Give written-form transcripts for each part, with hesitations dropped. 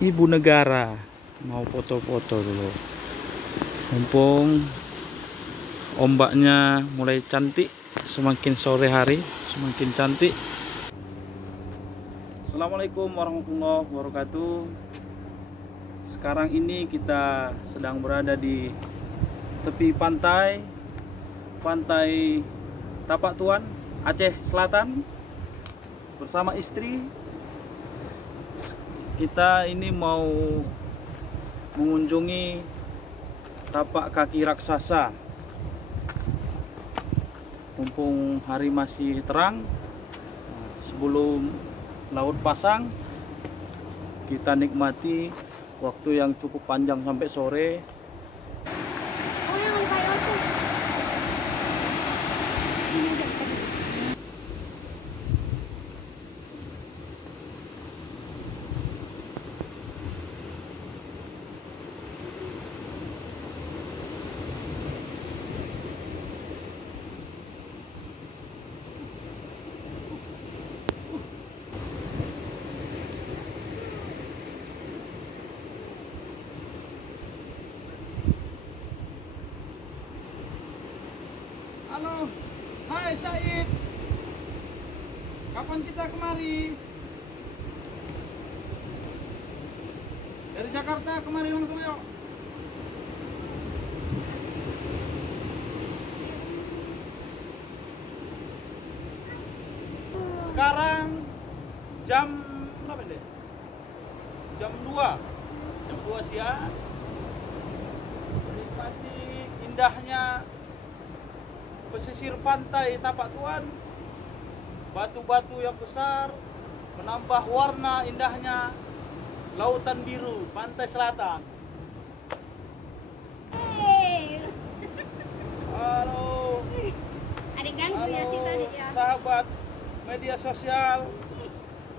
ibu negara. Mau foto-foto dulu. Mumpung ombaknya mulai cantik, semakin sore hari semakin cantik. Assalamualaikum warahmatullahi wabarakatuh. Sekarang ini kita sedang berada di tepi pantai Tapak Tuan, Aceh Selatan, bersama istri. Kita ini mau mengunjungi tapak kaki raksasa. Mumpung hari masih terang, sebelum laut pasang, kita nikmati waktu yang cukup panjang sampai sore. Halo, hai Said. Kapan kita kemari? Dari Jakarta kemari langsung yuk. Sekarang jam berapa deh? Jam 2 siang. Menikmati indahnya pesisir pantai Tapak Tuan. Batu-batu yang besar menambah warna indahnya lautan biru pantai selatan. Halo. Adik ganggu ya sih tadi ya. Sahabat media sosial,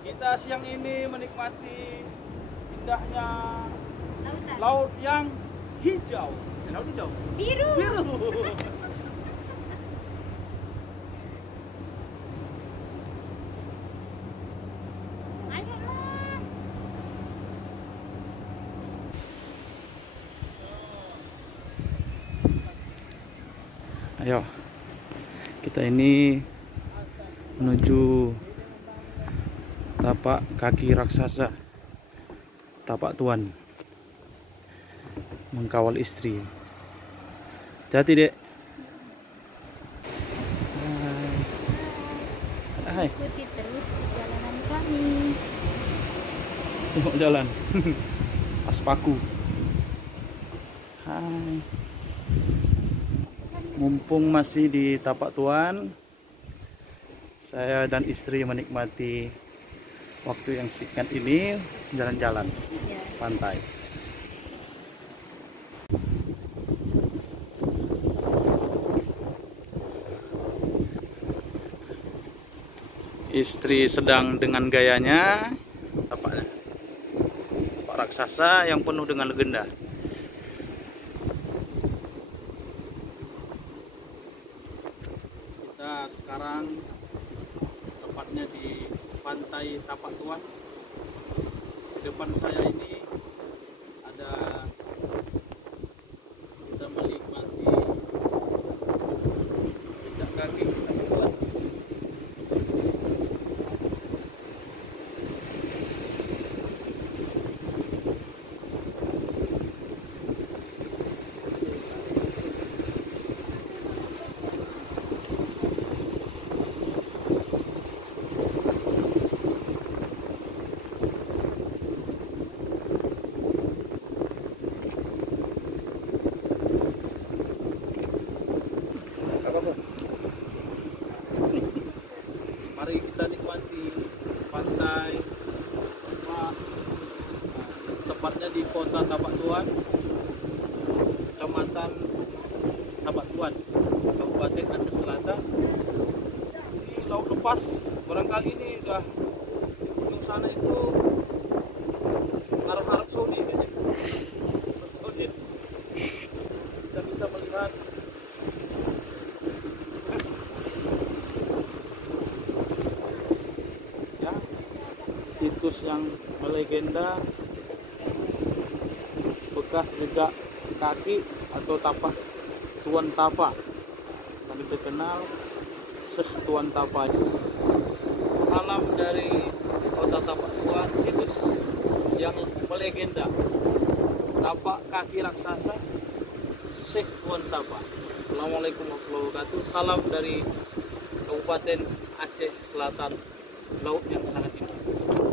kita siang ini menikmati indahnya Lautan. laut yang hijau. Laut hijau. Biru. Biru. Ayolah. Ayo, kita ini menuju tapak kaki raksasa Tapak Tuan, mengkawal istri. Hati-hati dek. Hai. Ikuti terus perjalanan kami. Tengok jalan. Aspaku. Hai. Mumpung masih di Tapak Tuan, saya dan istri menikmati waktu yang singkat ini jalan-jalan Ya. pantai. Istri sedang dengan gayanya tapak raksasa yang penuh dengan legenda. Kita sekarang tepatnya di pantai Tapak Tuan. Di depan saya ini ada, kita menikmati jejak kaki Tapak Tuan. Mari kita nikmati pantai, tepatnya di kota Tapak Tuan, kecamatan Tapak Tuan, Kabupaten Aceh Selatan. Ini laut lepas, barangkali ini udah ujung sana itu Arab Saudi kayaknya. Arab Saudi. Kita bisa melihat situs yang melegenda bekas jejak kaki atau tapak Tuan Tapa. Kami terkenal Syekh Tuan Tapa. Salam dari Kota Tapak Tuan, situs yang melegenda, tapak kaki raksasa Syekh Tuan Tapa. Assalamualaikum warahmatullahi wabarakatuh. Salam dari Kabupaten Aceh Selatan, laut yang sangat indah.